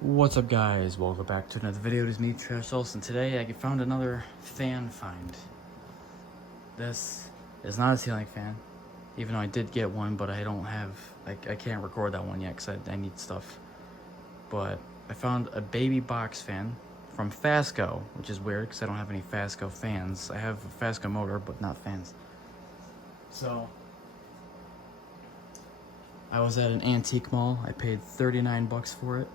What's up, guys? Welcome back to another video. It is me, Trash Olson. Today I found another fan find. This is not a ceiling fan, even though I did get one, but I don't have, I can't record that one yet because I need stuff. But I found a baby box fan from Fasco, which is weird because I don't have any Fasco fans. I have a Fasco motor, but not fans. So I was at an antique mall. I paid 39 bucks for it.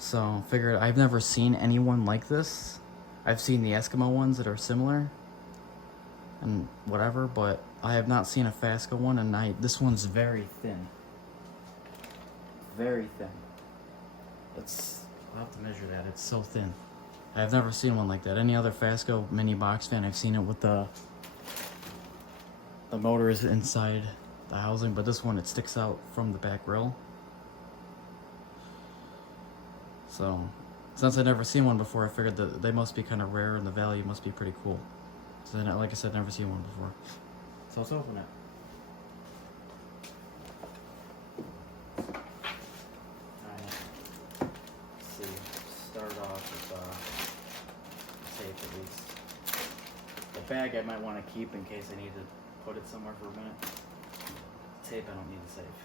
So figured, I've never seen anyone like this. I've seen the Eskimo ones that are similar and whatever, but I have not seen a Fasco one, and this one's very thin. Very thin. I'll have to measure that. It's so thin. I've never seen one like that. Any other Fasco mini box fan, I've seen it with the motors inside the housing, but this one, it sticks out from the back grill. So, since I'd never seen one before, I figured that they must be kind of rare and the value must be pretty cool. So, like I said, never seen one before. So let's open it. Alright. Let's see. Start off with tape at least. The bag I might want to keep in case I need to put it somewhere for a minute. The tape I don't need to save.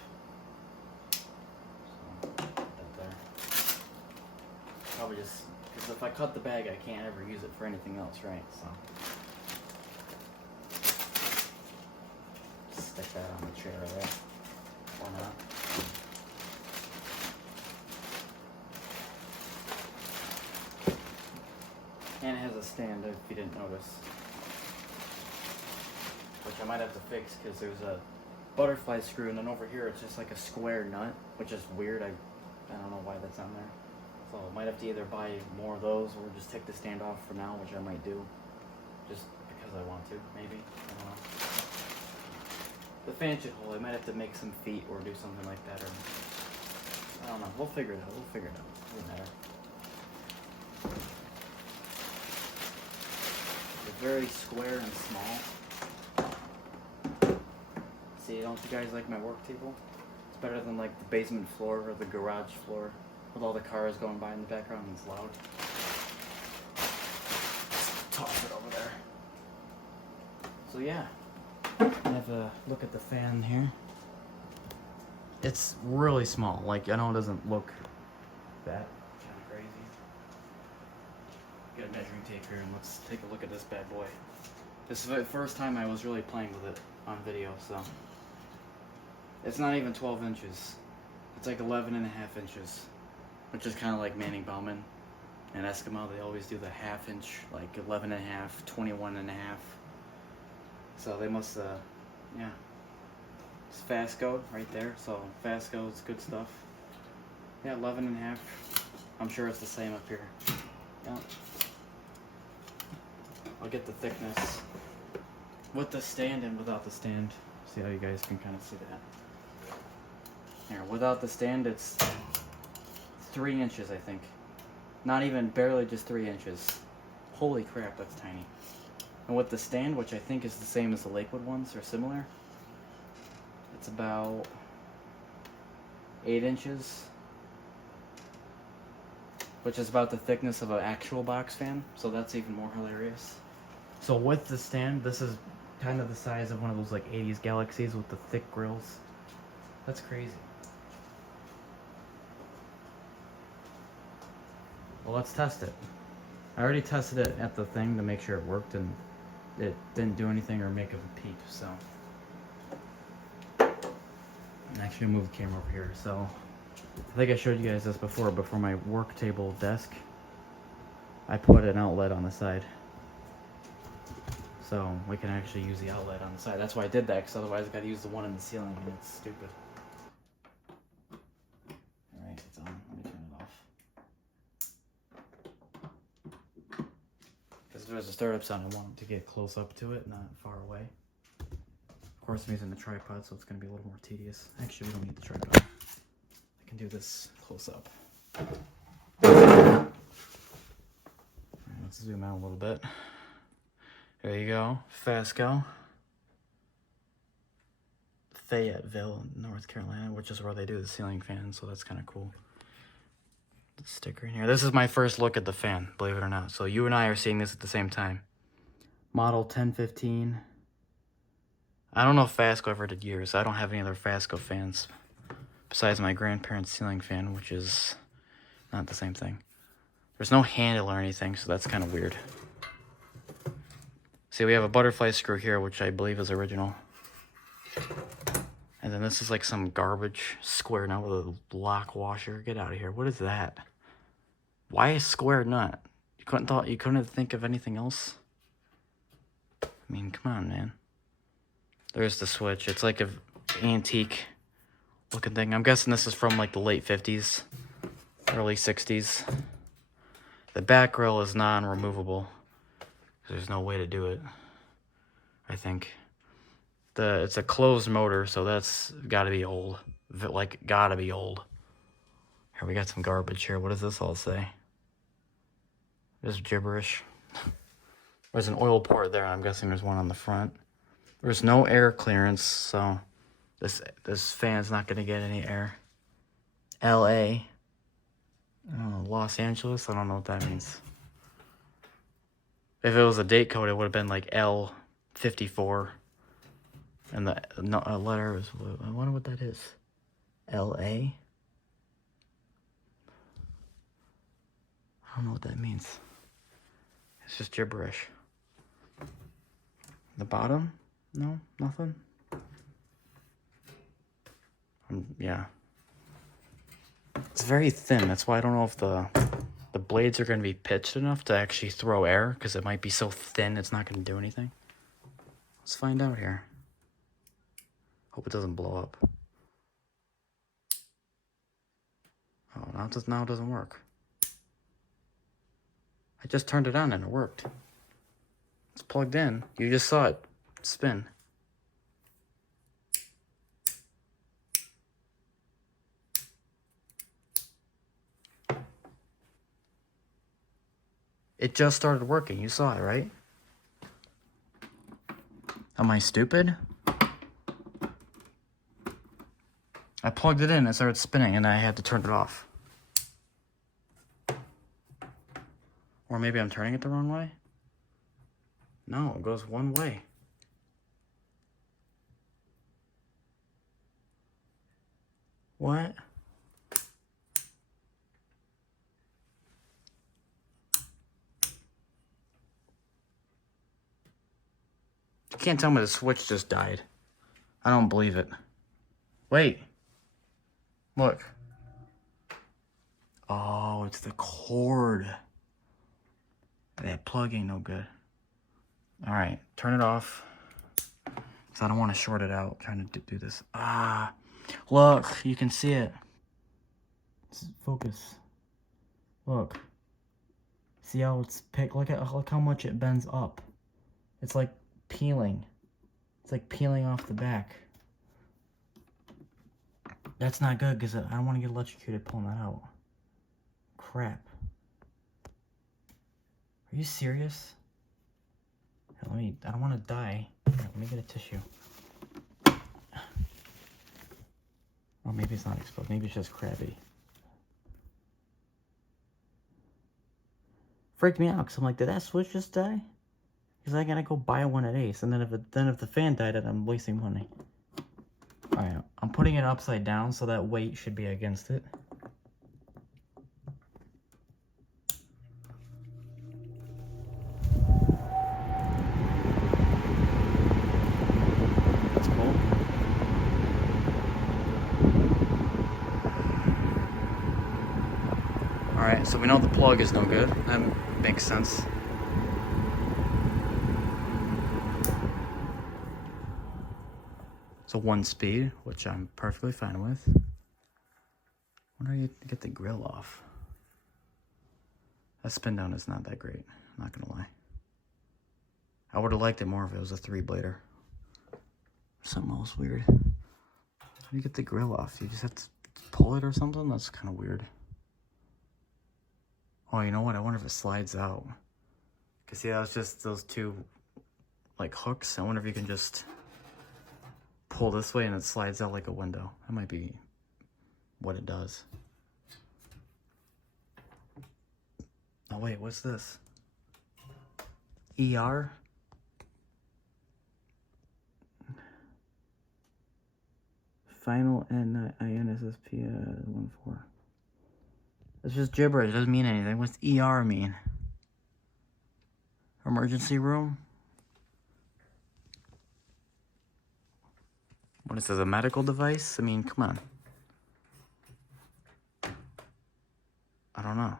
So, put that there. Probably just, because if I cut the bag, I can't ever use it for anything else, right? So, stick that on the chair there, or not. And it has a stand, if you didn't notice, which I might have to fix because there's a butterfly screw, and then over here it's just like a square nut, which is weird. I don't know why that's on there. So I might have to either buy more of those or just take the stand off for now, which I might do. Just because I want to, maybe. I don't know. The fan should hold. I might have to make some feet or do something like that. Or I don't know. We'll figure it out. Doesn't matter. It's very square and small. See, don't you guys like my work table? It's better than like the basement floor or the garage floor. With all the cars going by in the background and it's loud. Just toss it over there. So yeah, I have a look at the fan here. It's really small. Like, I know it doesn't look that kind of crazy. Got a measuring tape here, and let's take a look at this bad boy. This is the first time I was really playing with it on video, so. It's not even 12 inches. It's like 11 and a half inches. Which is kind of like Manning Bauman and Eskimo. They always do the half inch, like 11 and a half, 21 and a half. So they must, yeah. It's Fasco right there. So Fasco is good stuff. Yeah, 11 and a half. I'm sure it's the same up here. Yeah. I'll get the thickness with the stand and without the stand. See how you guys can kind of see that. Here, without the stand, it's 3 inches, I think. Not even, barely, just 3 inches. Holy crap, that's tiny. And with the stand, which I think is the same as the Lakewood ones, or similar, it's about 8 inches. Which is about the thickness of an actual box fan, so that's even more hilarious. So with the stand, this is kind of the size of one of those like 80s Galaxies with the thick grills. That's crazy. Well, let's test it. I already tested it at the thing to make sure it worked, and it didn't do anything or make a peep, so. I'm actually gonna move the camera over here. So, I think I showed you guys this before my work table desk. I put an outlet on the side. So, we can actually use the outlet on the side. That's why I did that, because otherwise I gotta use the one in the ceiling, and it's stupid. Alright, it's on. Let me turn it off. Because there's a startup sound, I want to get close up to it, not far away. Of course, I'm using the tripod, so it's going to be a little more tedious. Actually, we don't need the tripod. I can do this close up. Alright, let's zoom out a little bit. There you go, Fasco. Fayetteville, North Carolina, which is where they do the ceiling fans, so that's kind of cool. the sticker in here. This is my first look at the fan, believe it or not. So you and I are seeing this at the same time. Model 1015. I don't know if Fasco ever did yours. I don't have any other Fasco fans besides my grandparents' ceiling fan, which is not the same thing. There's no handle or anything, so that's kind of weird. See, we have a butterfly screw here, which I believe is original. And then this is like some garbage square nut with a lock washer. Get out of here. What is that? Why a square nut? You couldn't think of anything else? I mean, come on, man. There's the switch. It's like an antique looking thing. I'm guessing this is from like the late 50s, early 60s. The back grill is non-removable. There's no way to do it, I think. It's a closed motor, so that's gotta be old. Like, gotta be old. Here, we got some garbage here. What does this all say? This is gibberish. There's an oil port there. I'm guessing there's one on the front. There's no air clearance, so this fan's not gonna get any air. L.A. Oh, Los Angeles? I don't know what that means. If it was a date code, it would have been like L54. And the letter is, I wonder what that is. L.A.? I don't know what that means. It's just gibberish. The bottom? No? Nothing? Yeah. It's very thin. That's why I don't know if the blades are going to be pitched enough to actually throw air, because it might be so thin it's not going to do anything. Let's find out here. Hope it doesn't blow up. Oh, now it doesn't work. I just turned it on and it worked. It's plugged in. You just saw it spin. It just started working. You saw it, right? Am I stupid? I plugged it in, it started spinning, and I had to turn it off. Or maybe I'm turning it the wrong way? No, it goes one way. What? You can't tell me the switch just died. I don't believe it. Wait. Look. Oh, it's the cord. That plug ain't no good. Alright, turn it off. Because I don't want to short it out trying to do this. Ah, look, you can see it. Focus. Look. See how it's picked? Look how much it bends up. It's like peeling. It's like peeling off the back. That's not good because I don't want to get electrocuted pulling that out. Crap. Are you serious? Here, I don't want to die. Here, let me get a tissue. Or maybe it's not exposed. Maybe it's just crabby. Freaked me out because I'm like, did that switch just die? Because I gotta go buy one at Ace, and then if the fan died, I'm wasting money. Alright, I'm putting it upside down so that weight should be against it. That's cool. Alright, so we know the plug is no good. That makes sense. So 1 speed, which I'm perfectly fine with. Wonder how you get the grill off. That spin down is not that great, I'm not gonna lie. I would have liked it more if it was a 3-blader. Something else weird. How do you get the grill off? You just have to pull it or something? That's kind of weird. Oh, you know what? I wonder if it slides out. Cause see, that was just those 2 like hooks. I wonder if you can just pull this way and it slides out like a window. That might be what it does. Oh wait, what's this? ER? Final INSSP 1.4. It's just gibberish. It doesn't mean anything. What's ER mean? Emergency room? What is this, a medical device? I mean, come on. I don't know.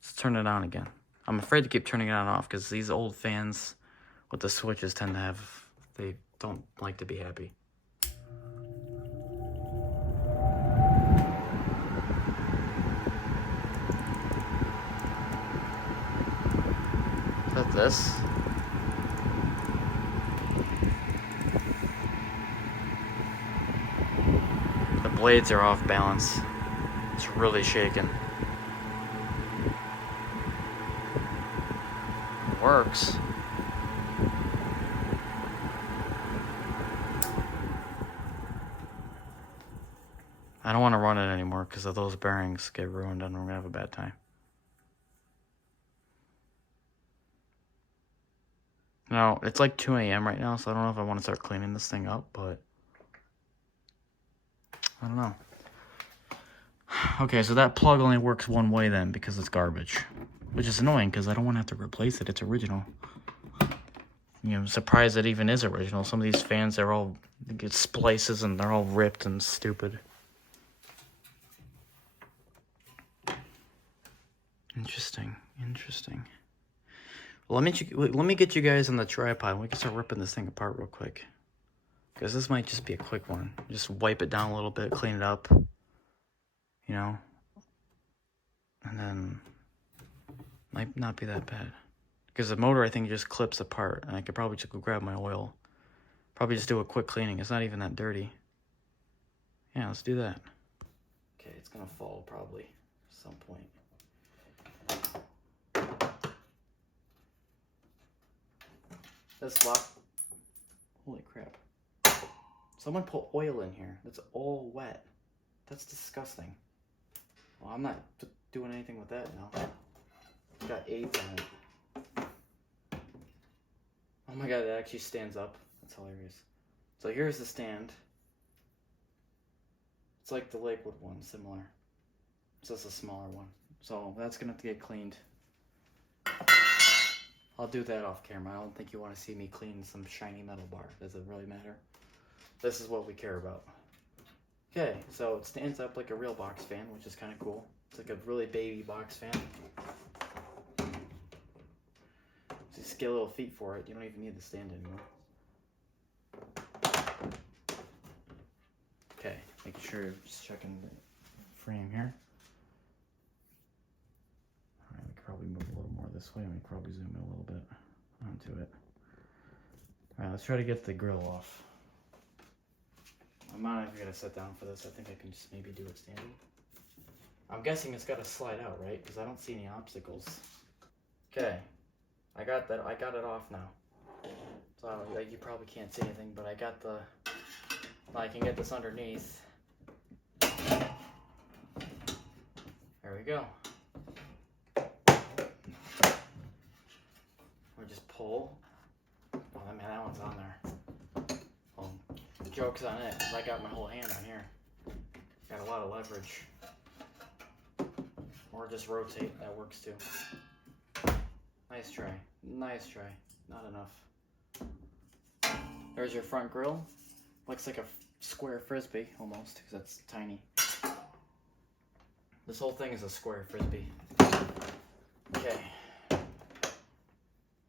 Let's turn it on again. I'm afraid to keep turning it on and off because these old fans with the switches tend to have, they don't like to be happy. Is that this? The blades are off balance. It's really shaking. It works. I don't want to run it anymore because if those bearings get ruined, then we're going to have a bad time. Now, it's like 2 a.m. right now, so I don't know if I want to start cleaning this thing up, but I don't know. Okay, so that plug only works one way then because it's garbage, which is annoying because I don't want to have to replace it. It's original. You know, I'm surprised it even is original. Some of these fans, they get splices and they're all ripped and stupid. Interesting. Well, let me get you guys on the tripod and we can start ripping this thing apart real quick. Because this might just be a quick one. Just wipe it down a little bit, clean it up. You know? And then, might not be that bad. Because the motor, I think, just clips apart. And I could probably just go grab my oil. Probably just do a quick cleaning. It's not even that dirty. Yeah, let's do that. Okay, it's gonna fall probably at some point. This lock. Holy crap. Someone put oil in here. That's all wet. That's disgusting. Well, I'm not doing anything with that now. It's got AIDS on it. Oh my god, it actually stands up. That's hilarious. So here's the stand. It's like the Lakewood one, similar. It's just a smaller one. So that's gonna have to get cleaned. I'll do that off camera. I don't think you want to see me clean some shiny metal bar. Does it really matter? This is what we care about. Okay, so it stands up like a real box fan, which is kind of cool. It's like a really baby box fan. Just get little feet for it. You don't even need the stand anymore. Okay, making sure you're just checking the frame here. Alright, we could probably move a little more this way and we could probably zoom in a little bit onto it. Alright, let's try to get the grill off. I'm not even gonna sit down for this. I think I can just maybe do it standing. I'm guessing it's gotta slide out, right? Because I don't see any obstacles. Okay, I got that. I got it off now. So you probably can't see anything, but I got the. I can get this underneath. There we go. We just pull. Oh man, that one's on there. Well, the joke's on it. I got my whole hand on here. Got a lot of leverage. Or just rotate. That works too. Nice try. Nice try. Not enough. There's your front grill. Looks like a square frisbee almost, because that's tiny. This whole thing is a square frisbee. Okay.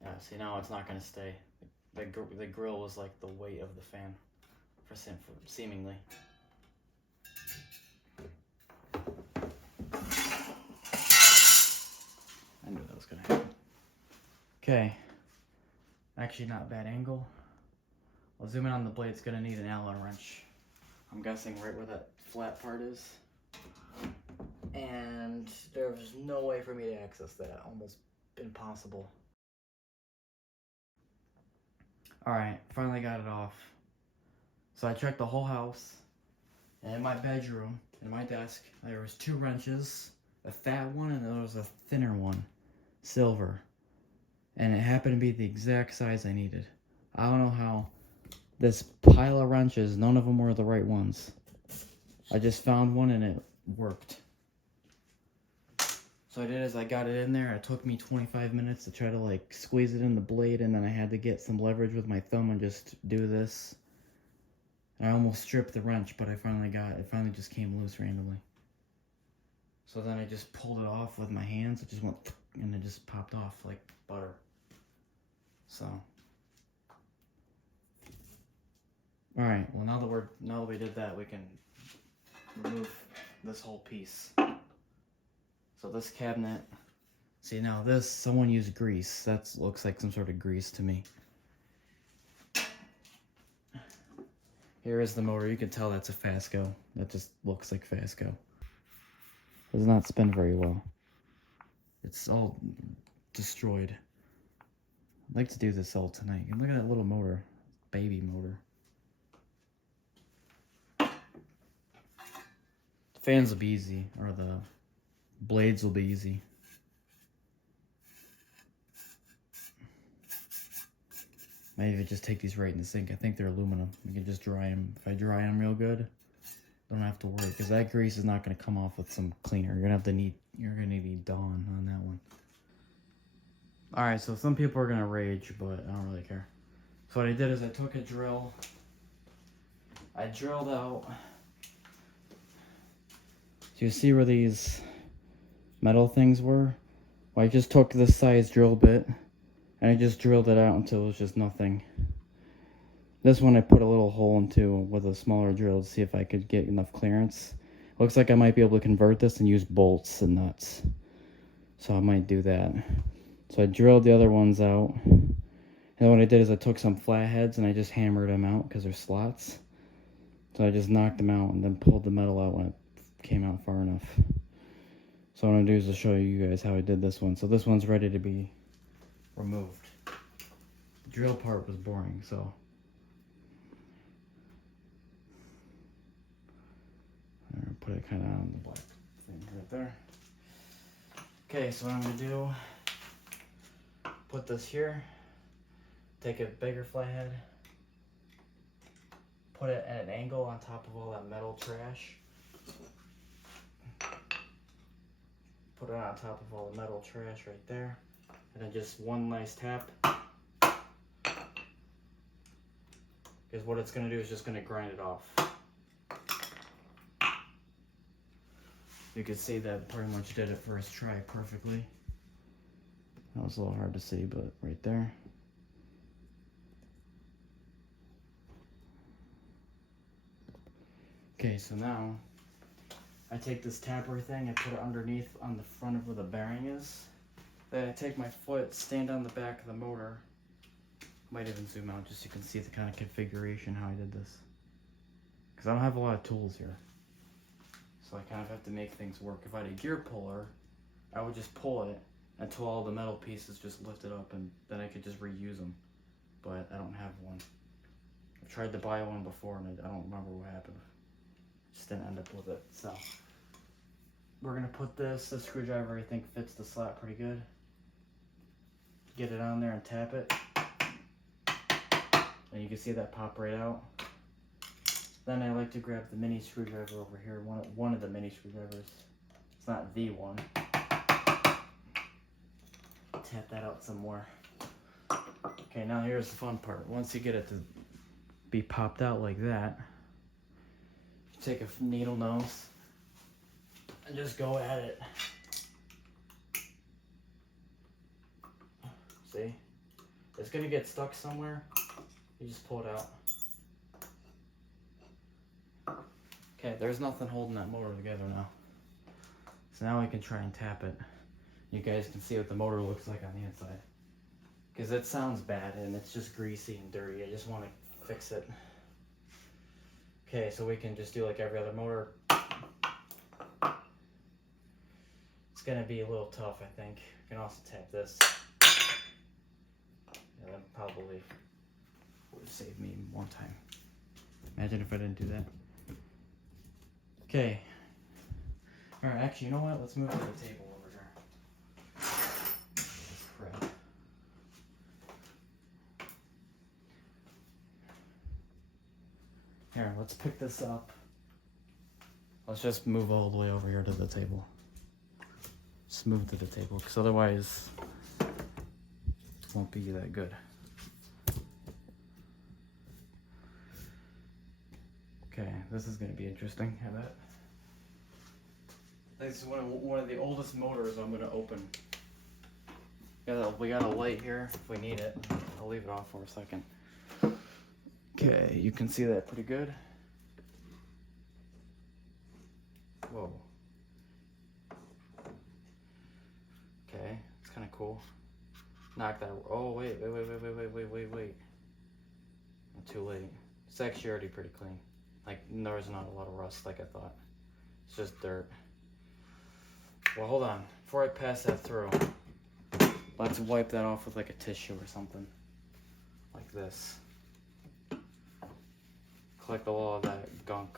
Yeah, see now it's not going to stay. The grill was like the weight of the fan, for seemingly. I knew that was going to happen. Okay. Actually not bad angle. I'll zoom in on the blade. It's going to need an Allen wrench. I'm guessing right where that flat part is. And there's no way for me to access that. Almost impossible. Alright, finally got it off. So I checked the whole house. And in my bedroom, in my desk, there was 2 wrenches, a fat one and there was a thinner one, silver. And it happened to be the exact size I needed. I don't know how. This pile of wrenches, none of them were the right ones. I just found one and it worked. So I did is I got it in there. It took me 25 minutes to try to like squeeze it in the blade, and then I had to get some leverage with my thumb and just do this. And I almost stripped the wrench, but it finally just came loose randomly. So then I just pulled it off with my hands. It just went and it just popped off like butter. So alright, well now that we did that, we can remove this whole piece. So this cabinet, see now this, someone used grease. That looks like some sort of grease to me. Here is the motor. You can tell that's a Fasco. That just looks like Fasco. Does not spin very well. It's all destroyed. I'd like to do this all tonight. Look at that little motor. Baby motor. The fans will be easy, or the blades will be easy. Might even just take these right in the sink. I think they're aluminum. You can just dry them. If I dry them real good, don't have to worry, because that grease is not going to come off with some cleaner. You're gonna need Dawn on that one. All right, so some people are gonna rage, but I don't really care. So what I did is I took a drill. I drilled out. Do you see where these metal things were? Well, I just took this size drill bit and I just drilled it out until it was just nothing. This one I put a little hole into with a smaller drill to see if I could get enough clearance. Looks like I might be able to convert this and use bolts and nuts. So I might do that. So I drilled the other ones out. And then what I did is I took some flatheads and I just hammered them out because they're slots. So I just knocked them out and then pulled the metal out when it came out far enough. So what I'm gonna do is to show you guys how I did this one. So this one's ready to be removed. The drill part was boring, so I'm gonna put it kind of on the black thing right there. Okay, so what I'm gonna do, put this here, take a bigger flathead, put it at an angle on top of all that metal trash. Put it on top of all the metal trash right there. And then just one nice tap. Because what it's going to do is just going to grind it off. You can see that pretty much did it first try perfectly. That was a little hard to see, but right there. Okay, so now I take this tapper thing and put it underneath on the front of where the bearing is. Then I take my foot, stand on the back of the motor. Might even zoom out just so you can see the kind of configuration how I did this. Because I don't have a lot of tools here. So I kind of have to make things work. If I had a gear puller, I would just pull it until all the metal pieces just lifted up, and then I could just reuse them. But I don't have one. I've tried to buy one before and I don't remember what happened. Just didn't end up with it. So we're gonna put this screwdriver I think fits the slot pretty good. Get it on there and tap it. And you can see that pop right out. Then I like to grab the mini screwdriver over here, one of the mini screwdrivers. It's not the one. Tap that out some more. Okay, now here's the fun part. Once you get it to be popped out like that, take a needle nose and just go at it. See? It's gonna get stuck somewhere. You just pull it out. Okay, there's nothing holding that motor together now. So now we can try and tap it. You guys can see what the motor looks like on the inside. Because it sounds bad and it's just greasy and dirty. I just want to fix it. Okay, so we can just do like every other motor. It's gonna be a little tough, I think. You can also tap this. Yeah, that probably would have saved me more time. Imagine if I didn't do that. Okay. Alright, actually, you know what? Let's move to the table over here. Crap. Here, let's pick this up. Let's just move all the way over here to the table. Just move to the table, because otherwise it won't be that good. Okay, this is going to be interesting, I bet. This is one of the oldest motors I'm going to open. We got a light here if we need it. I'll leave it off for a second. Okay, you can see that pretty good. Whoa. Okay, it's kind of cool. Knock that. Oh, wait. Not too late. It's actually already pretty clean. Like, there's not a lot of rust like I thought. It's just dirt. Well, hold on. Before I pass that through, let's wipe that off with like a tissue or something. Like this. Collect all of that gunk.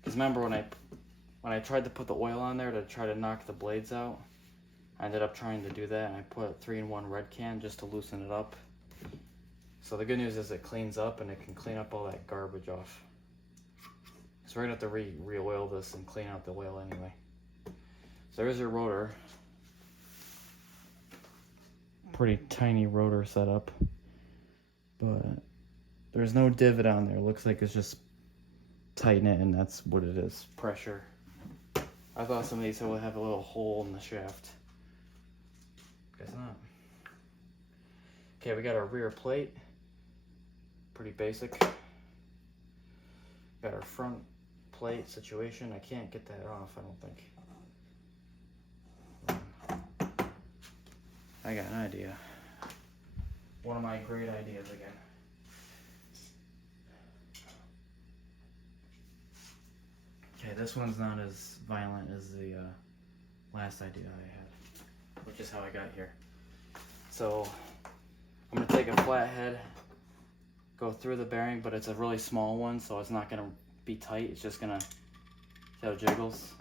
Because remember when I tried to put the oil on there to try to knock the blades out, I ended up trying to do that and I put 3-in-1 red can just to loosen it up. So the good news is it cleans up and it can clean up all that garbage off. So we're gonna have to re-oil this and clean out the oil anyway. So there's your rotor. Pretty tiny rotor setup, but there's no divot on there. Looks like it's just tighten it and that's what it is, pressure. I thought some of these would have a little hole in the shaft. Guess not. Okay, we got our rear plate. Pretty basic. Got our front plate situation. I can't get that off, I don't think. I got an idea. One of my great ideas again. Okay, this one's not as violent as the last idea I had, which is how I got here. So I'm gonna take a flathead, go through the bearing, but it's a really small one, so it's not gonna be tight. It's just gonna, see how it jiggles.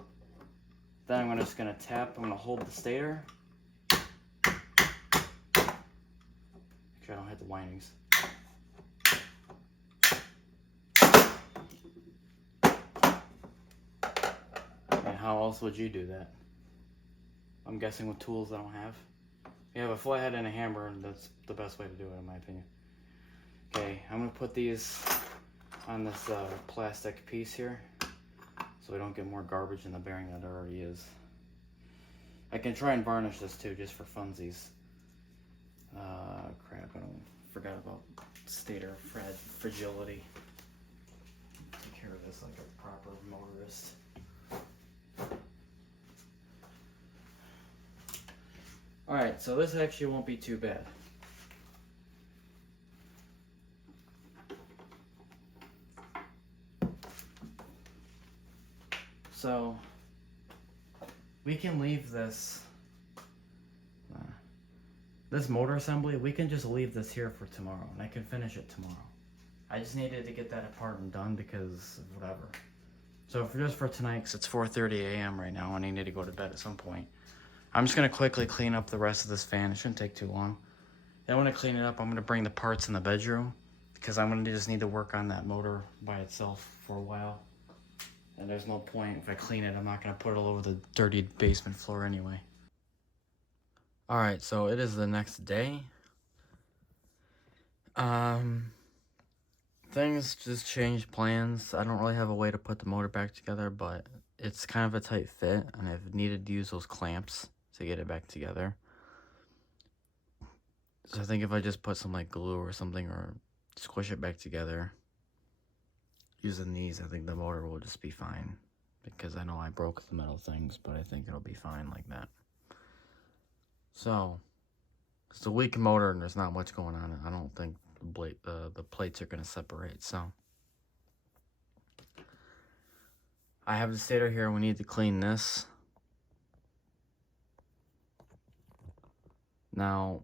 Then I'm just gonna tap. I'm gonna hold the stator. Make sure I don't hit the windings. And how else would you do that? I'm guessing with tools I don't have. You have a flathead and a hammer, and that's the best way to do it, in my opinion. Okay, I'm gonna put these on this plastic piece here, so we don't get more garbage in the bearing that there already is. I can try and varnish this too, just for funsies. Crap, I forgot about stator fragility. Take care of this like a proper motorist. Alright, so this actually won't be too bad. So, we can leave this motor assembly, we can just leave this here for tomorrow, and I can finish it tomorrow. I just needed to get that apart and done because of whatever. So just for tonight, because it's 4:30 a.m. right now, and I need to go to bed at some point, I'm just going to quickly clean up the rest of this fan. It shouldn't take too long. Then when I clean it up, I'm going to bring the parts in the bedroom, because I'm going to just need to work on that motor by itself for a while. And there's no point, if I clean it, I'm not going to put it all over the dirty basement floor anyway. Alright, so it is the next day. Things just changed plans. I don't really have a way to put the motor back together, but it's kind of a tight fit, and I've needed to use those clamps to get it back together. So I think if I just put some like glue or something, or squish it back together using these, I think the motor will just be fine, because I know I broke the metal things, but I think it'll be fine like that. So it's a weak motor and there's not much going on. I don't think the plates are going to separate. So I have the stator here. We need to clean this. Now,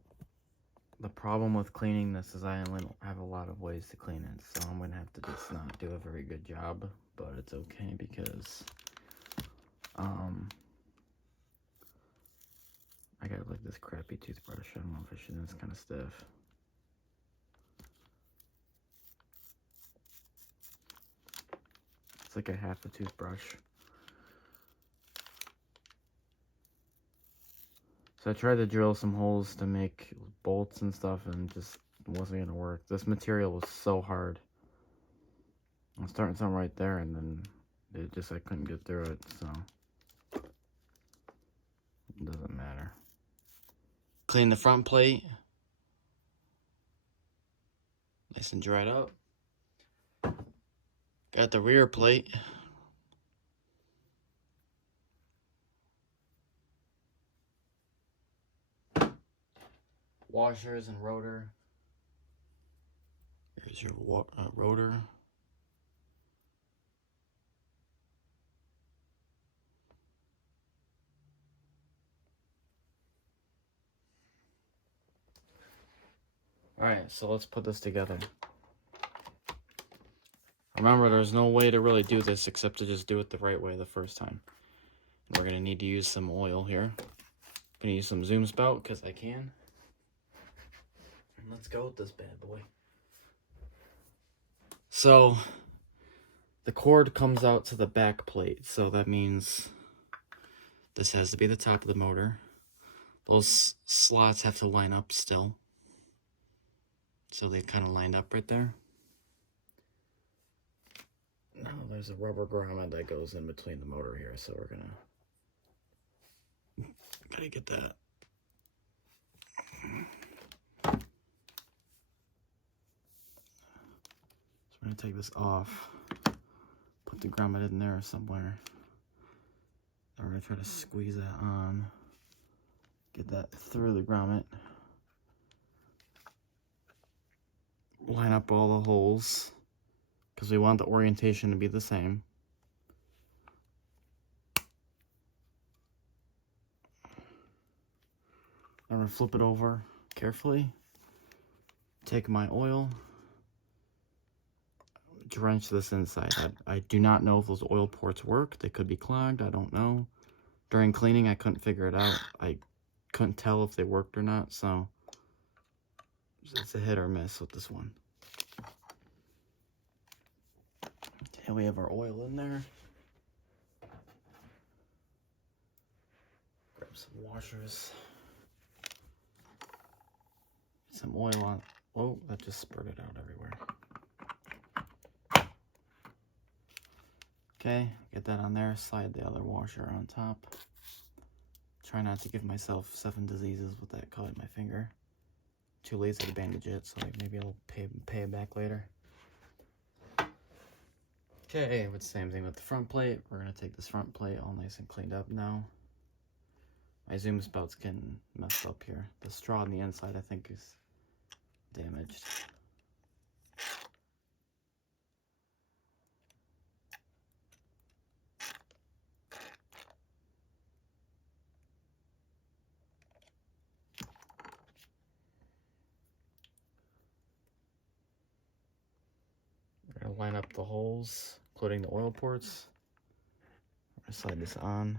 the problem with cleaning this is I only don't have a lot of ways to clean it, so I'm going to have to just not do a very good job but it's okay because I got like this crappy toothbrush. I don't know if I should. It's kind of stiff. It's like a half a toothbrush. So I tried to drill some holes to make bolts and stuff, and just wasn't gonna work. This material was so hard. I'm starting something right there, and then I couldn't get through it, so it doesn't matter. Clean the front plate. Nice and dried out. Got the rear plate. Washers and rotor. Here's your rotor. Alright, so let's put this together. Remember, there's no way to really do this except to just do it the right way the first time. We're going to need to use some oil here. I'm going to use some zoom spout because I can. And let's go with this bad boy. So, the cord comes out to the back plate, so that means this has to be the top of the motor. Those slots have to line up still. So they kind of lined up right there. Now there's a rubber grommet that goes in between the motor here, so we're gotta get that. So we're gonna take this off, put the grommet in there somewhere. And we're gonna try to squeeze that on, get that through the grommet. Line up all the holes because we want the orientation to be the same. I'm going to flip it over carefully, take my oil, drench this inside. I do not know if those oil ports work. They could be clogged, I don't know. During cleaning I couldn't figure it out. I couldn't tell if they worked or not, so it's a hit or miss with this one. Okay, we have our oil in there. Grab some washers. Some oil on. Oh, that just spurted out everywhere. Okay, get that on there. Slide the other washer on top. Try not to give myself 7 diseases with that cut in my finger. Too lazy to bandage it, so maybe I'll pay it back later. Okay, with the same thing with the front plate. We're gonna take this front plate all nice and cleaned up now. My zoom spout's getting messed up here. The straw on the inside I think is damaged. We're gonna line up the holes, including the oil ports. We're gonna slide this on.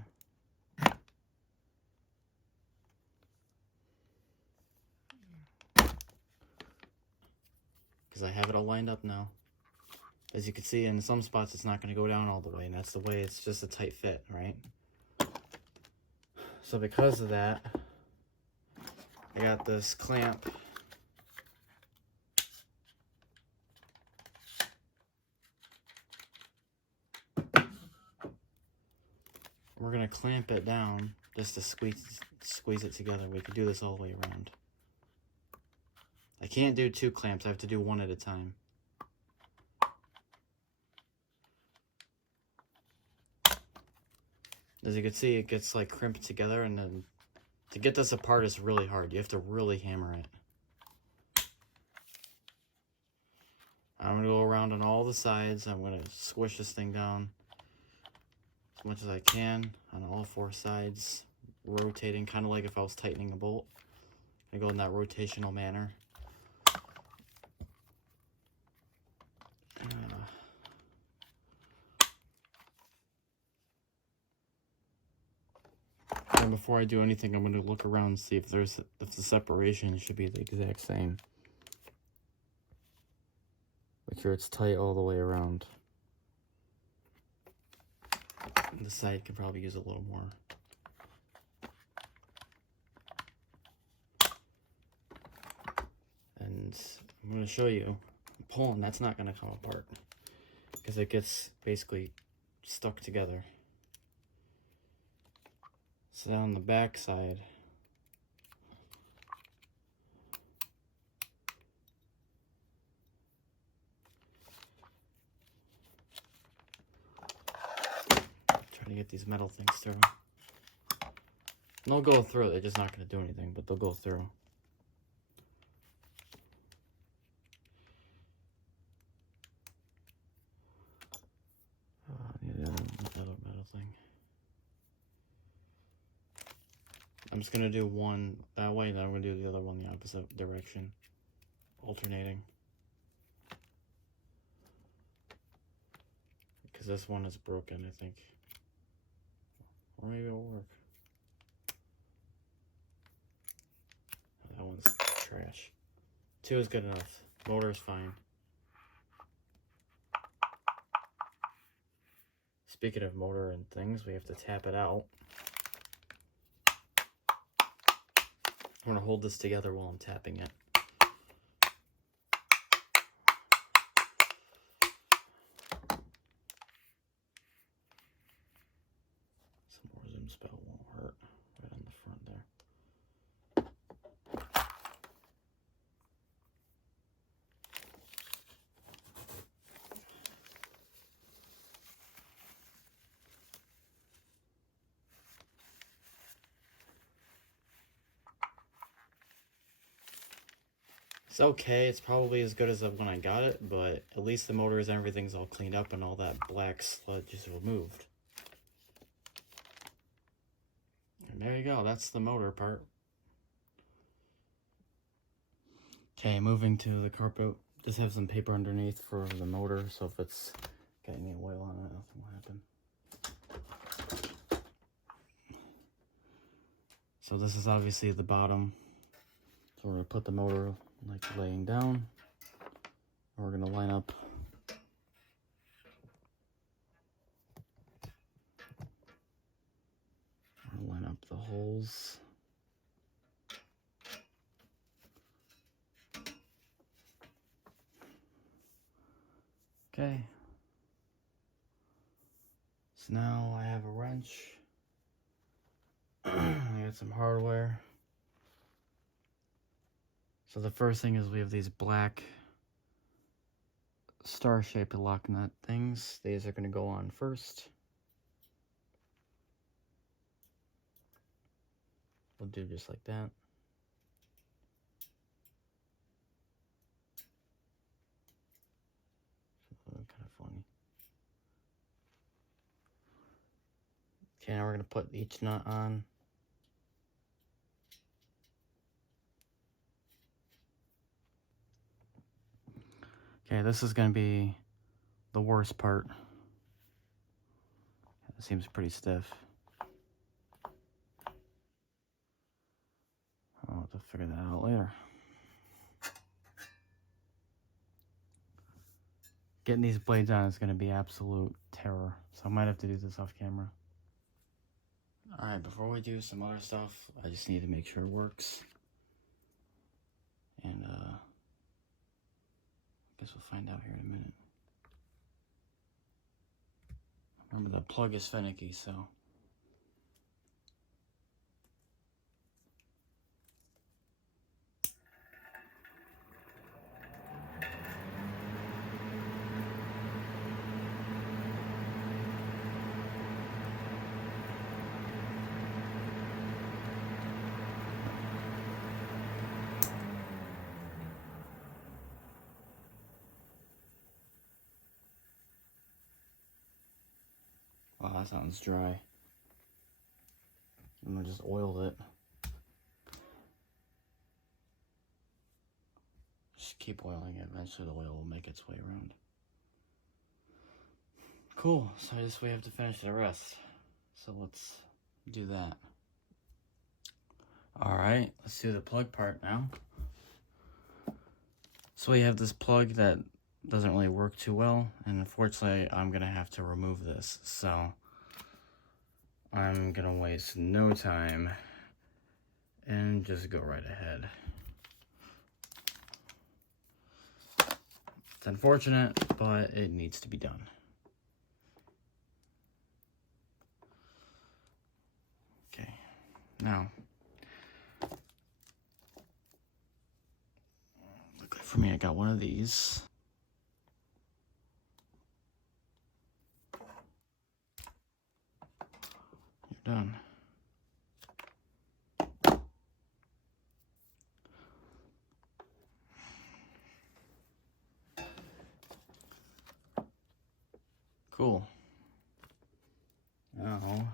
Because I have it all lined up now. As you can see, in some spots it's not going to go down all the way, and that's the way. It's just a tight fit, right? So because of that, I got this clamp. We're going to clamp it down just to squeeze it together. We could do this all the way around. I can't do 2 clamps. I have to do 1 at a time. As you can see, it gets like crimped together, and then to get this apart is really hard. You have to really hammer it. I'm going to go around on all the sides. I'm going to squish this thing down as much as I can on all 4 sides, rotating, kind of like if I was tightening a bolt. I'm going to go in that rotational manner. And before I do anything, I'm going to look around and see if the separation should be the exact same. Make sure it's tight all the way around. And the side could probably use a little more. And I'm going to show you, pulling, that's not going to come apart because it gets basically stuck together. So on the back side, try to get these metal things through. And they'll go through, they're just not going to do anything, but they'll go through. The other metal thing. I'm just going to do one that way, then I'm going to do the other one the opposite direction, alternating. Because this one is broken, I think. Or maybe it'll work. That one's trash. 2 is good enough. Motor's fine. Speaking of motor and things, we have to tap it out. I'm going to hold this together while I'm tapping it. Some more zoom spell won't hurt. Right on the front there. It's okay, it's probably as good as when I got it, but at least the motors and everything's all cleaned up and all that black sludge is removed. And there you go, that's the motor part. Okay, moving to the carpet. Just have some paper underneath for the motor, so if it's got any oil on it, nothing will happen. So this is obviously the bottom. So we're going to put the motor like laying down. And we're going to line up the holes. Okay. So now I have a wrench. I got some hardware. So the first thing is we have these black star-shaped lock nut things. These are going to go on first. We'll do just like that. Kind of funny. Okay, now we're going to put each nut on. Okay, this is going to be the worst part. It seems pretty stiff. I'll have to figure that out later. Getting these blades on is going to be absolute terror, so I might have to do this off camera. Alright, before we do some other stuff, I just need to make sure it works. And I guess we'll find out here in a minute. Remember, the plug is finicky, so. Wow, that sounds dry. I'm gonna just oil it. Just keep oiling it. Eventually the oil will make its way around. Cool, so I guess we have to finish the rest. So let's do that. Alright, let's do the plug part now. So we have this plug that doesn't really work too well, and unfortunately I'm gonna have to remove this, so I'm gonna waste no time and just go right ahead. It's unfortunate, but it needs to be done. Okay, now, luckily for me, I got one of these. You're done. Cool. Now,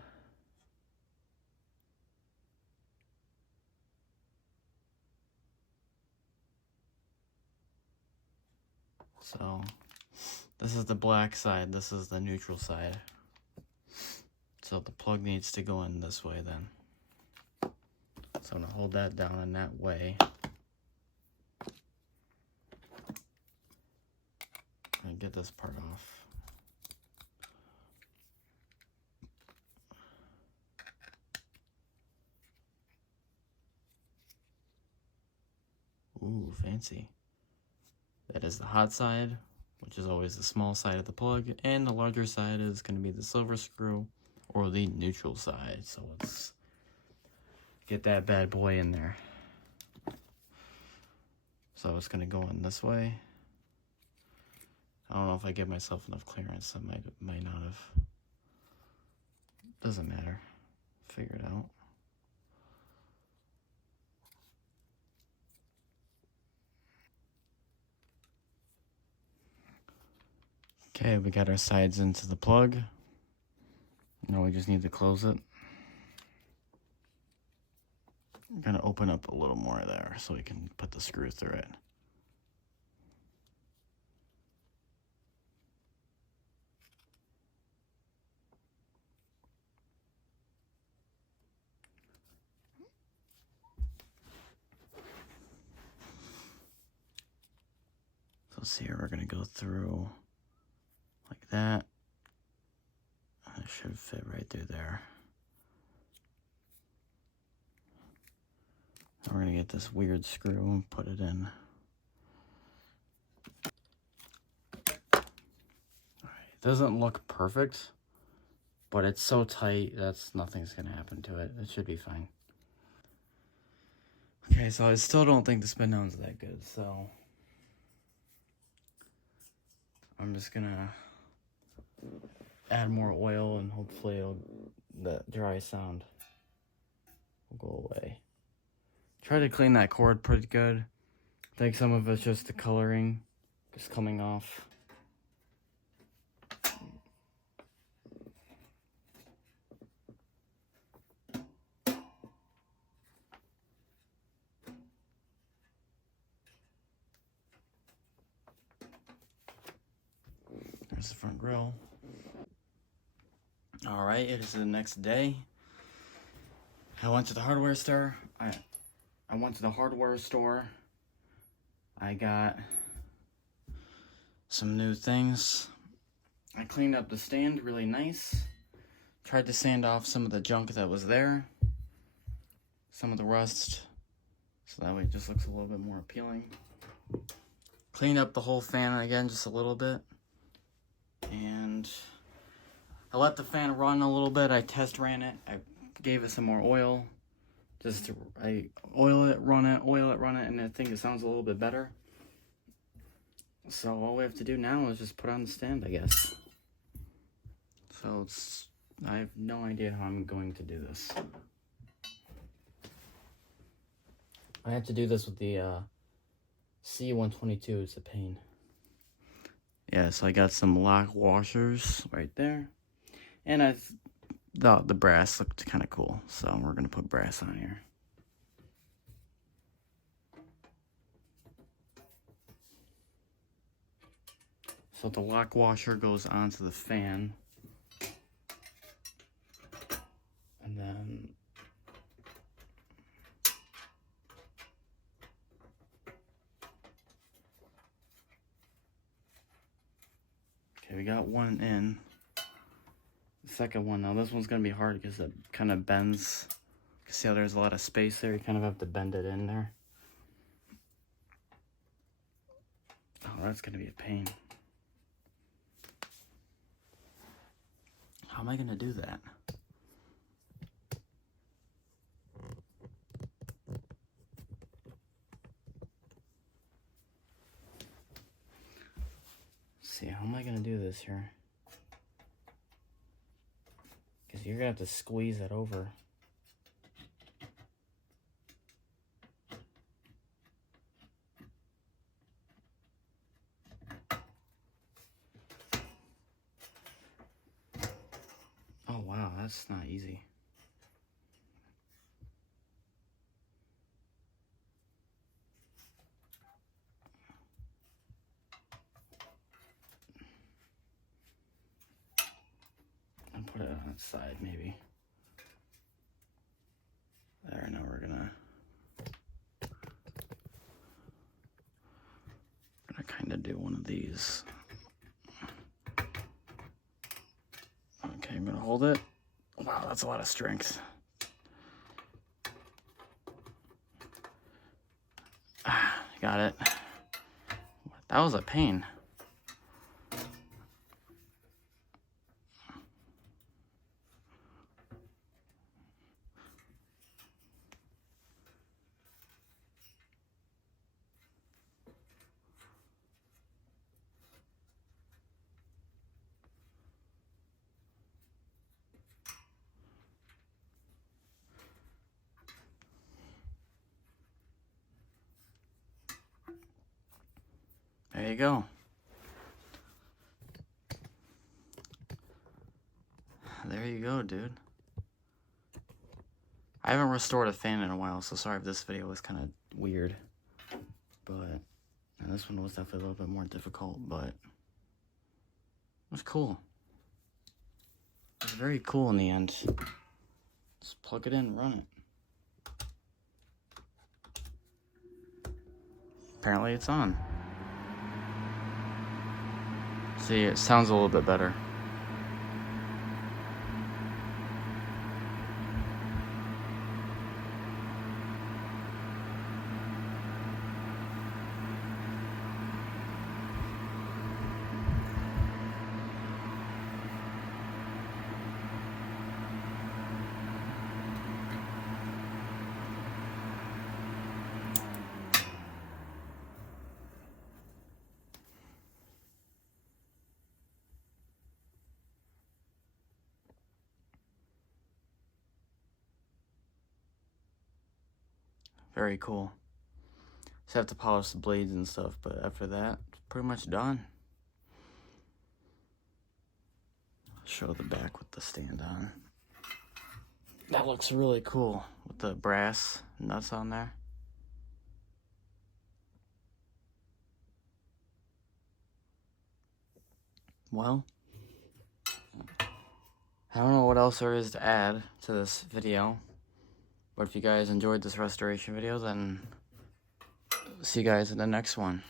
so this is the black side, this is the neutral side. So the plug needs to go in this way then. So I'm gonna hold that down in that way. And get this part off. Ooh, fancy. That is the hot side, which is always the small side of the plug, and the larger side is going to be the silver screw, or the neutral side. So let's get that bad boy in there. So it's going to go in this way. I don't know if I give myself enough clearance. I might not have. Doesn't matter. Figure it out. Okay, we got our sides into the plug. Now we just need to close it. I'm gonna open up a little more there so we can put the screw through it. So see here, we're gonna go through like that. It should fit right through there. And we're gonna get this weird screw and put it in. Alright, it doesn't look perfect, but it's so tight that's nothing's gonna happen to it. It should be fine. Okay, so I still don't think the spin down's that good, so I'm just gonna add more oil and hopefully the dry sound will go away. Try to clean that cord pretty good. I think some of it's just the coloring just coming off. There's the front grill. Alright, it is the next day. I went to the hardware store. I went to the hardware store. I got some new things. I cleaned up the stand really nice. Tried to sand off some of the junk that was there. Some of the rust. So that way it just looks a little bit more appealing. Cleaned up the whole fan again just a little bit. And I let the fan run a little bit. I test ran it. I gave it some more oil. I oil it, run it, and I think it sounds a little bit better. So all we have to do now is just put on the stand, I guess. So I have no idea how I'm going to do this. I have to do this with the C122, it's a pain. Yeah, so I got some lock washers right there. And I thought the brass looked kind of cool, so we're gonna put brass on here. So the lock washer goes onto the fan. And then we got one in. The second one, now this one's gonna be hard because it kind of bends. See how there's a lot of space there? You kind of have to bend it in there. Oh, that's gonna be a pain. How am I gonna do that? Let's see, how am I gonna do this here? Because you're gonna have to squeeze it over. Oh wow, that's not easy. And put it on its side, maybe. There, now we're gonna kind of do one of these. Okay, I'm gonna hold it. Wow, that's a lot of strength. Got it. That was a pain. There you go. There you go, dude. I haven't restored a fan in a while, so sorry if this video was kind of weird. But this one was definitely a little bit more difficult, but it was cool. It was very cool in the end. Just plug it in and run it. Apparently it's on. See, it sounds a little bit better. Very cool. Just have to polish the blades and stuff, but after that, it's pretty much done. I'll show the back with the stand on. That looks really cool with the brass nuts on there. Well, I don't know what else there is to add to this video. But if you guys enjoyed this restoration video, then see you guys in the next one.